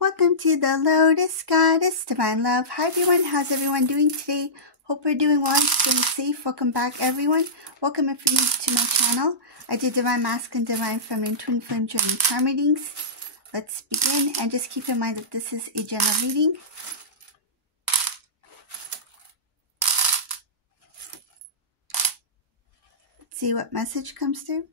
Welcome to the Lotus Goddess Divine Love. Hi everyone, how's everyone doing today? Hope we're doing well, staying safe. Welcome back everyone. Welcome if you're new to my channel. I do Divine Masculine, Divine Feminine, Twin Flame Journey Charm readings. Let's begin, and just keep in mind that this is a general reading. Let's see what message comes through.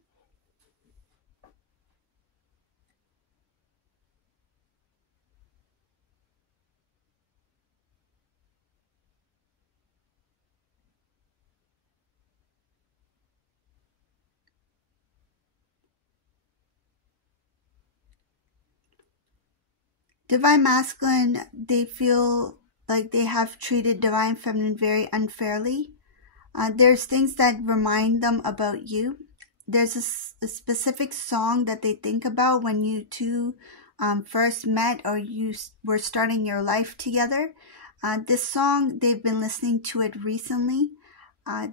Divine Masculine, they feel like they have treated Divine Feminine very unfairly. There's things that remind them about you. There's a specific song that they think about when you two first met or you were starting your life together. This song, they've been listening to it recently.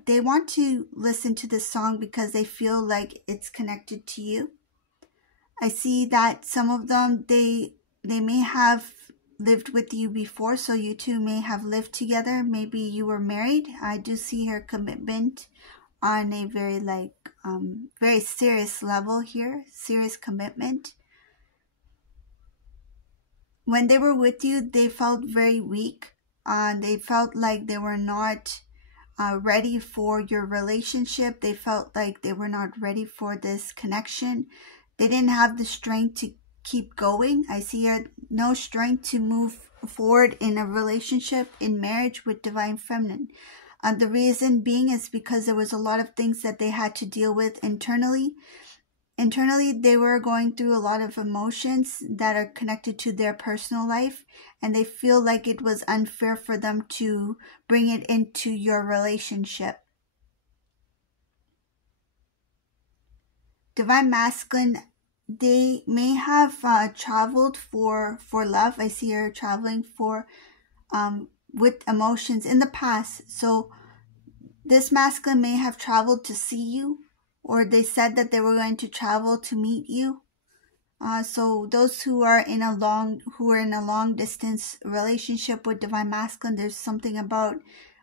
They want to listen to this song because they feel like it's connected to you. I see that some of them, they may have lived with you before, so you two may have lived together. Maybe you were married. I do see her commitment on a very very serious level here, serious commitment. When they were with you, they felt very weak. They felt like they were not ready for your relationship. They felt like they were not ready for this connection. They didn't have the strength to keep going. I see no strength to move forward in a relationship, in marriage with Divine Feminine. The reason being is because there was a lot of things that they had to deal with internally. Internally, they were going through a lot of emotions that are connected to their personal life, and they feel like it was unfair for them to bring it into your relationship. Divine Masculine, they may have traveled for love. I see her traveling for with emotions in the past. So this masculine may have traveled to see you, or they said that they were going to travel to meet you. So those who are in a long distance relationship with Divine Masculine, there's something about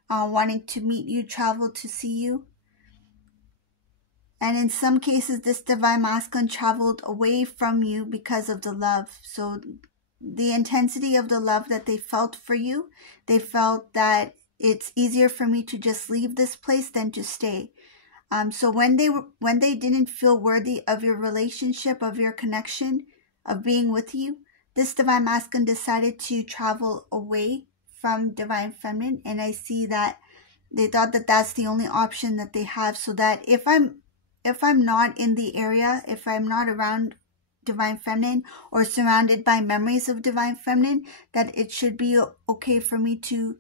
wanting to meet you, travel to see you. And in some cases, this Divine Masculine traveled away from you because of the love. So the intensity of the love that they felt for you, they felt that it's easier for me to just leave this place than to stay. So when they didn't feel worthy of your relationship, of your connection, of being with you, this Divine Masculine decided to travel away from Divine Feminine. And I see that they thought that that's the only option that they have, so that if I'm not in the area, if I'm not around Divine Feminine or surrounded by memories of Divine Feminine, that it should be okay for me to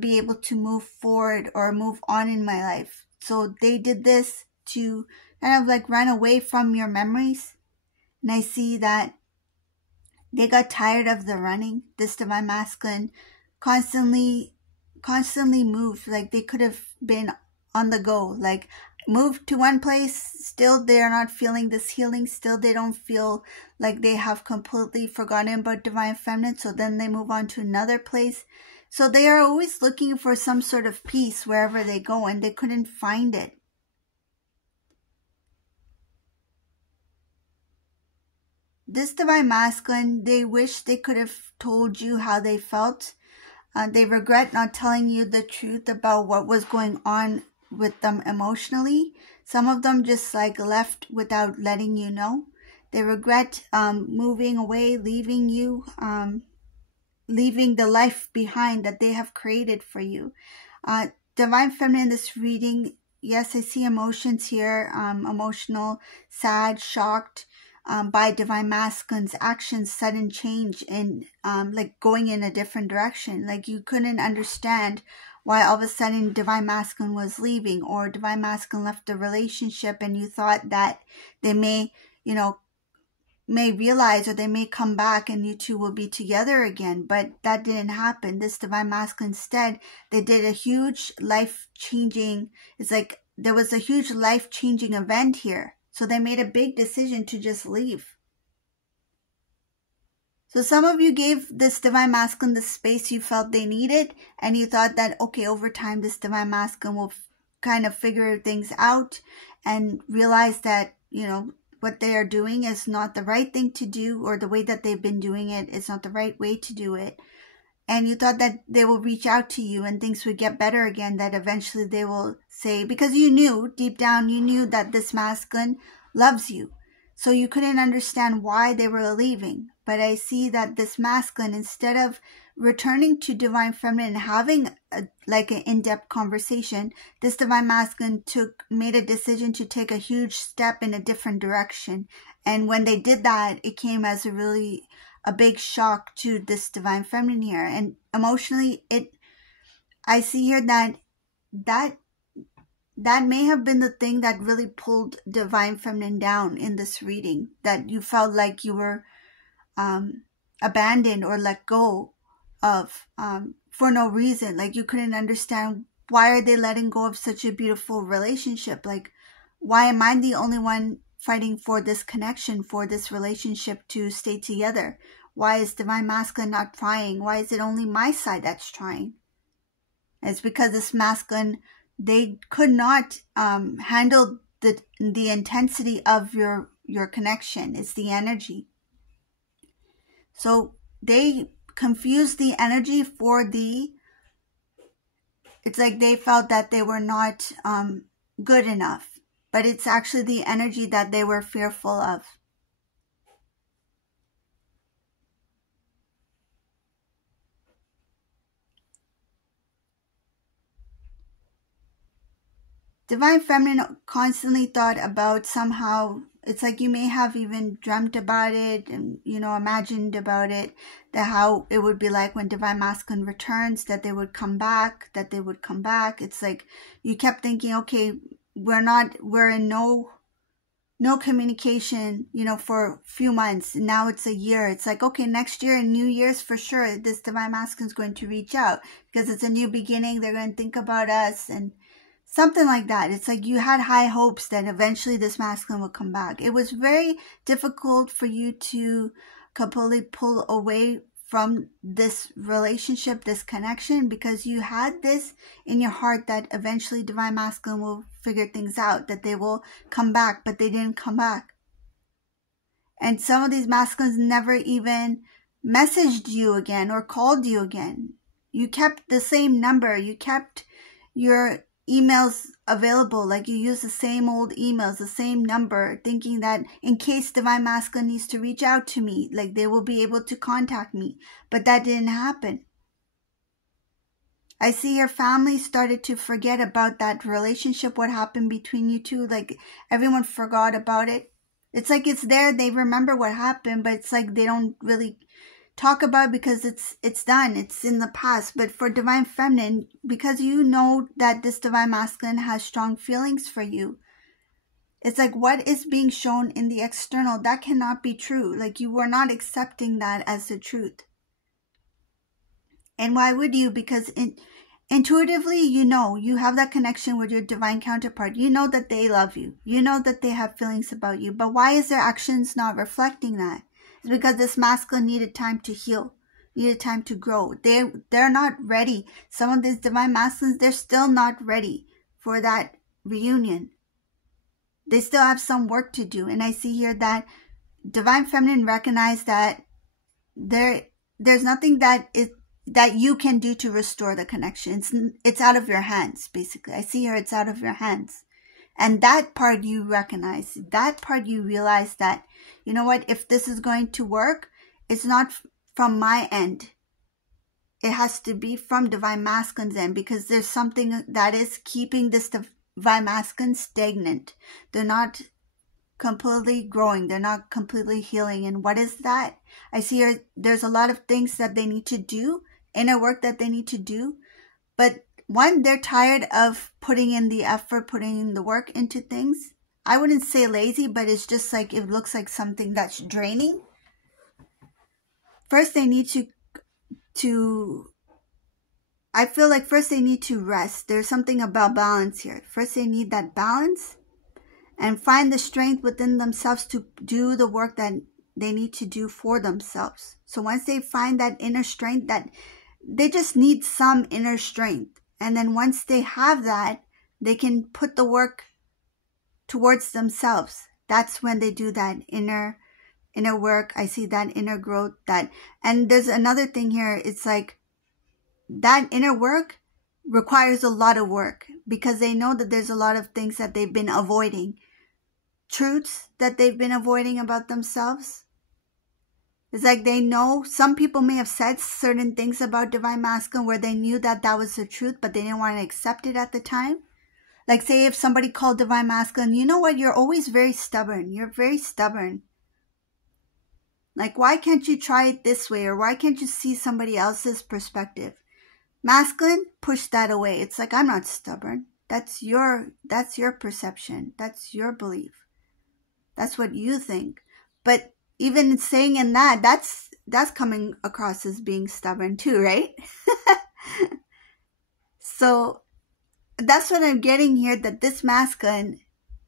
be able to move forward or move on in my life. So they did this to kind of like run away from your memories. And I see that they got tired of the running. This Divine Masculine constantly moved. Like they could have been on the go, like moved to one place, still they're not feeling this healing, still they don't feel like they have completely forgotten about Divine Feminine, so then they move on to another place. So they are always looking for some sort of peace wherever they go, and they couldn't find it. This Divine Masculine, they wish they could have told you how they felt. They regret not telling you the truth about what was going on with them emotionally. Some of them just like left without letting you know. They regret moving away, leaving you, leaving the life behind that they have created for you. Divine Feminine, in this reading, yes, I see emotions here, emotional, sad, shocked by Divine Masculine's actions, sudden change in like going in a different direction. Like you couldn't understand why all of a sudden Divine Masculine was leaving, or Divine Masculine left the relationship, and you thought that they may realize, or they may come back and you two will be together again, but that didn't happen. This Divine Masculine, instead, they did a huge life-changing, it's like there was a huge life-changing event here. So they made a big decision to just leave. So some of you gave this Divine Masculine the space you felt they needed, and you thought that, okay, over time this Divine Masculine will kind of figure things out and realize that, you know, what they are doing is not the right thing to do, or the way that they've been doing it is not the right way to do it. And you thought that they will reach out to you and things would get better again, that eventually they will say, because you knew, deep down, you knew that this masculine loves you. So you couldn't understand why they were leaving. But I see that this masculine, instead of returning to Divine Feminine and having like an in-depth conversation, this Divine Masculine made a decision to take a huge step in a different direction. And when they did that, it came as a big shock to this Divine Feminine here. And emotionally, I see here that may have been the thing that really pulled Divine Feminine down in this reading, that you felt like you were abandoned or let go of for no reason. Like you couldn't understand, why are they letting go of such a beautiful relationship? Like, why am I the only one fighting for this connection, for this relationship to stay together? Why is Divine Masculine not trying? Why is it only my side that's trying? It's because this masculine, they could not handle the intensity of your connection. It's the energy. So they confused the energy for it's like they felt that they were not good enough. But it's actually the energy that they were fearful of. Divine Feminine constantly thought about somehow, it's like you may have even dreamt about it and, you know, imagined about it, that how it would be like when Divine Masculine returns, that they would come back, It's like you kept thinking, okay, we're in no communication, you know, for a few months. Now it's a year. It's like, okay, next year and New Year's for sure, this Divine Masculine is going to reach out because it's a new beginning. They're going to think about us and something like that. It's like you had high hopes that eventually this masculine would come back. It was very difficult for you to completely pull away from this relationship, this connection, because you had this in your heart that eventually Divine Masculine will figure things out, that they will come back, but they didn't come back. And some of these masculines never even messaged you again or called you again. You kept the same number. You kept your emails available, like you use the same old emails, the same number, thinking that in case Divine Masculine needs to reach out to me, like they will be able to contact me. But that didn't happen. I see your family started to forget about that relationship, what happened between you two. Like everyone forgot about it. It's like it's there, they remember what happened, but it's like they don't really talk about it because it's done, it's in the past. But for Divine Feminine, because you know that this Divine Masculine has strong feelings for you, it's like what is being shown in the external, that cannot be true. Like you were not accepting that as the truth. And why would you? Because intuitively, you know, you have that connection with your divine counterpart. You know that they love you. You know that they have feelings about you. But why is their actions not reflecting that? It's because this masculine needed time to heal, needed time to grow. They're not ready. Some of these Divine Masculines, they're still not ready for that reunion. They still have some work to do. And I see here that Divine Feminine recognized that there's nothing that you can do to restore the connection. It's out of your hands, basically. I see here it's out of your hands. And that part you recognize, that part you realize that, you know what, if this is going to work, it's not from my end. It has to be from Divine Masculine's end, because there's something that is keeping this Divine Masculine stagnant. They're not completely growing. They're not completely healing. And what is that? I see here there's a lot of things that they need to do, inner work that they need to do. But one, they're tired of putting in the effort, putting in the work into things. I wouldn't say lazy, but it's just like, it looks like something that's draining. First, they need I feel like first they need to rest. There's something about balance here. First, they need that balance and find the strength within themselves to do the work that they need to do for themselves. So once they find that inner strength, that they just need some inner strength. And then once they have that, they can put the work towards themselves. That's when they do that inner work. I see that inner growth. And there's another thing here. It's like that inner work requires a lot of work, because they know that there's a lot of things that they've been avoiding, truths that they've been avoiding about themselves. It's like they know some people may have said certain things about Divine Masculine where they knew that that was the truth, but they didn't want to accept it at the time. Like, say if somebody called Divine Masculine, you know what, you're always very stubborn. You're very stubborn. Like, why can't you try it this way? Or why can't you see somebody else's perspective? Masculine, push that away. It's like, I'm not stubborn. That's your perception. That's your belief. That's what you think. But even saying in that's coming across as being stubborn too, right? So that's what I'm getting here, that this masculine,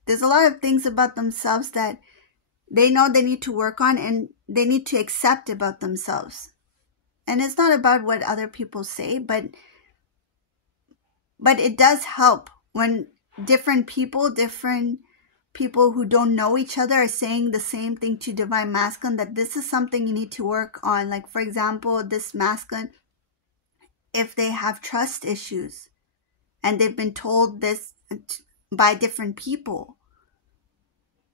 there's a lot of things about themselves that they know they need to work on and they need to accept about themselves. And it's not about what other people say, but it does help when different people who don't know each other are saying the same thing to Divine Masculine, that this is something you need to work on. Like, for example, this masculine, if they have trust issues and they've been told this by different people,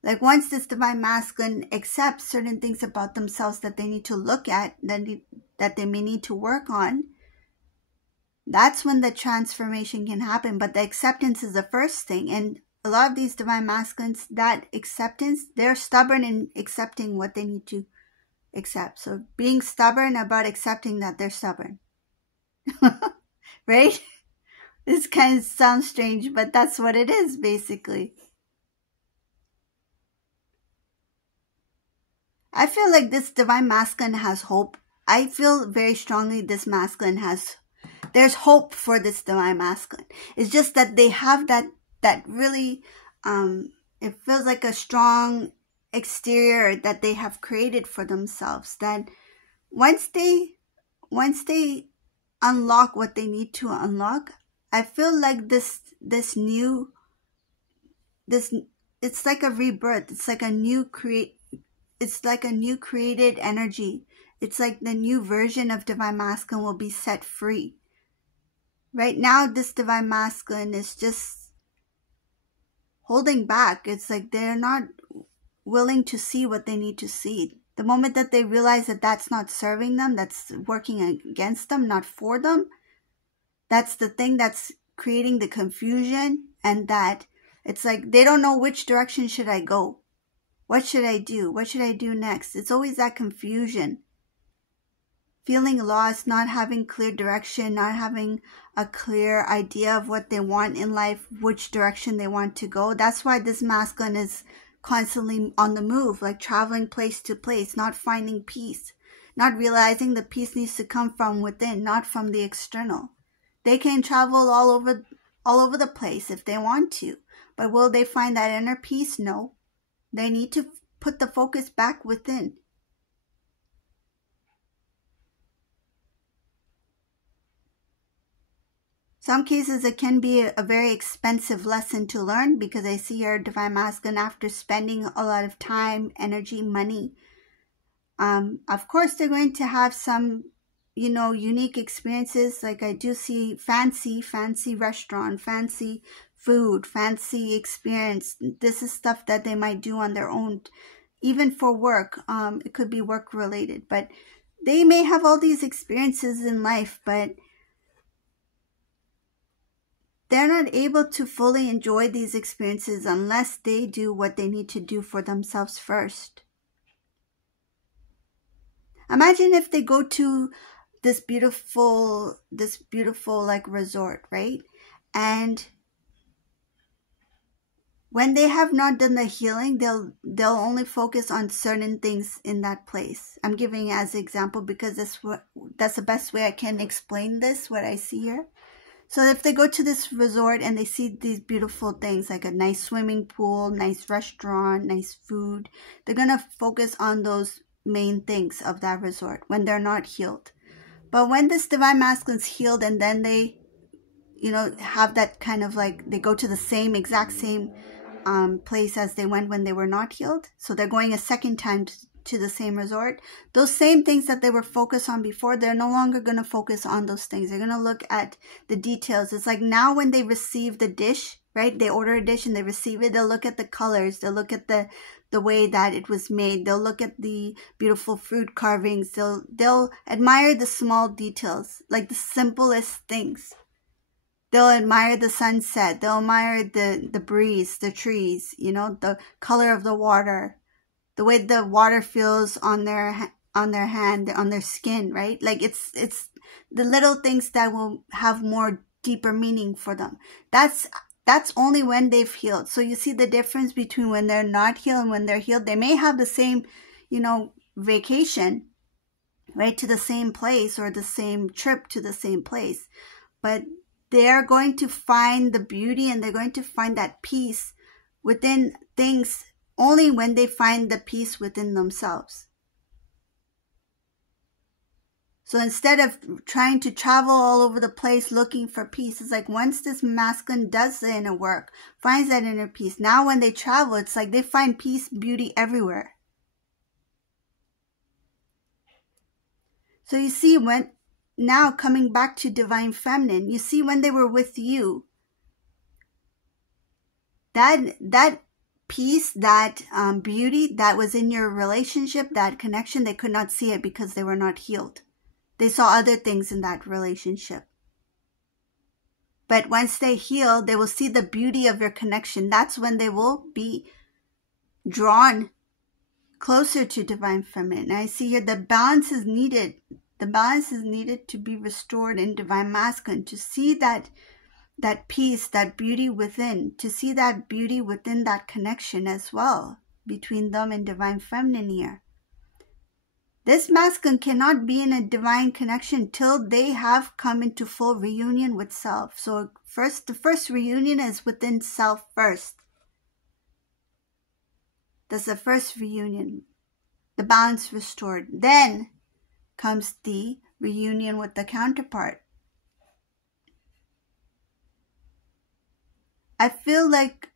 like once this Divine Masculine accepts certain things about themselves that they need to look at, that they may need to work on, that's when the transformation can happen. But the acceptance is the first thing. And a lot of these Divine Masculines, that acceptance, they're stubborn in accepting what they need to accept. So being stubborn about accepting that they're stubborn. Right? This kind of sounds strange, but that's what it is, basically. I feel like this Divine Masculine has hope. I feel very strongly this masculine there's hope for this Divine Masculine. It's just that they have that really, it feels like a strong exterior that they have created for themselves, that once they unlock what they need to unlock, I feel like it's like a rebirth. It's like a new created energy. It's like the new version of Divine Masculine will be set free. Right now, this Divine Masculine is just holding back. It's like they're not willing to see what they need to see. The moment that they realize that that's not serving them, that's working against them, not for them, that's the thing that's creating the confusion, and that it's like they don't know which direction should I go. What should I do? What should I do next? It's always that confusion. Feeling lost, not having clear direction, not having a clear idea of what they want in life, which direction they want to go. That's why this masculine is constantly on the move, like traveling place to place, not finding peace, not realizing the peace needs to come from within, not from the external. They can travel all over the place if they want to, but will they find that inner peace? No. They need to put the focus back within. Some cases it can be a very expensive lesson to learn, because I see your Divine Masculine, after spending a lot of time, energy, money, of course they're going to have some, unique experiences. Like I do see fancy restaurant, fancy food, fancy experience. This is stuff that they might do on their own, even for work. It could be work related, but they may have all these experiences in life, but they're not able to fully enjoy these experiences unless they do what they need to do for themselves first. Imagine if they go to this beautiful like resort, right? And when they have not done the healing, they'll only focus on certain things in that place. I'm giving as an example because that's the best way I can explain this, what I see here. So if they go to this resort and they see these beautiful things, like a nice swimming pool, nice restaurant, nice food, they're going to focus on those main things of that resort when they're not healed. But when this divine masculine's healed, and then they, you know, have that kind of like, they go to the exact same place as they went when they were not healed. So they're going a second time to the same resort. Those same things that they were focused on before, they're no longer going to focus on those things. They're going to look at the details. It's like now when they receive the dish, right? They order a dish and they receive it. They'll look at the colors. They'll look at the way that it was made. They'll look at the beautiful fruit carvings. They'll admire the small details, like the simplest things. They'll admire the sunset. They'll admire the breeze, the trees, you know, the color of the water, the way the water feels on their hand, on their skin, right? Like it's the little things that will have more deeper meaning for them. That's only when they've healed. So you see the difference between when they're not healed and when they're healed. They may have the same, you know, vacation, right, to the same place, or the same trip to the same place, but they're going to find the beauty and they're going to find that peace within things only when they find the peace within themselves. So instead of trying to travel all over the place looking for peace, it's like once this masculine does the inner work, finds that inner peace, now when they travel, it's like they find peace, beauty everywhere. So you see, when now coming back to divine feminine, you see when they were with you, that peace, that beauty that was in your relationship, that connection, they could not see it because they were not healed. They saw other things in that relationship. But once they heal, they will see the beauty of your connection. That's when they will be drawn closer to divine feminine. And I see here the balance is needed. The balance is needed to be restored in divine masculine, to see that peace, that beauty within, to see that beauty within that connection as well between them and divine feminine here. This masculine cannot be in a divine connection till they have come into full reunion with self. So the first reunion is within self first. That's the first reunion. The balance restored. Then comes the reunion with the counterpart. I feel like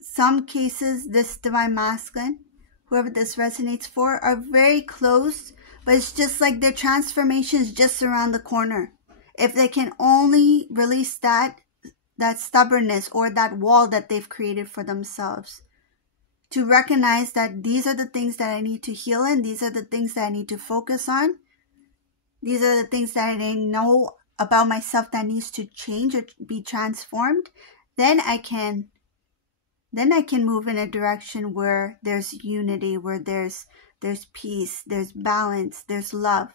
some cases, this divine masculine, whoever this resonates for, are very close, but it's just like their transformation is just around the corner. If they can only release that stubbornness or that wall that they've created for themselves, to recognize that these are the things that I need to heal in, these are the things that I need to focus on, these are the things that I know about myself that needs to change or be transformed, then I can move in a direction where there's unity, where there's peace, there's balance, there's love.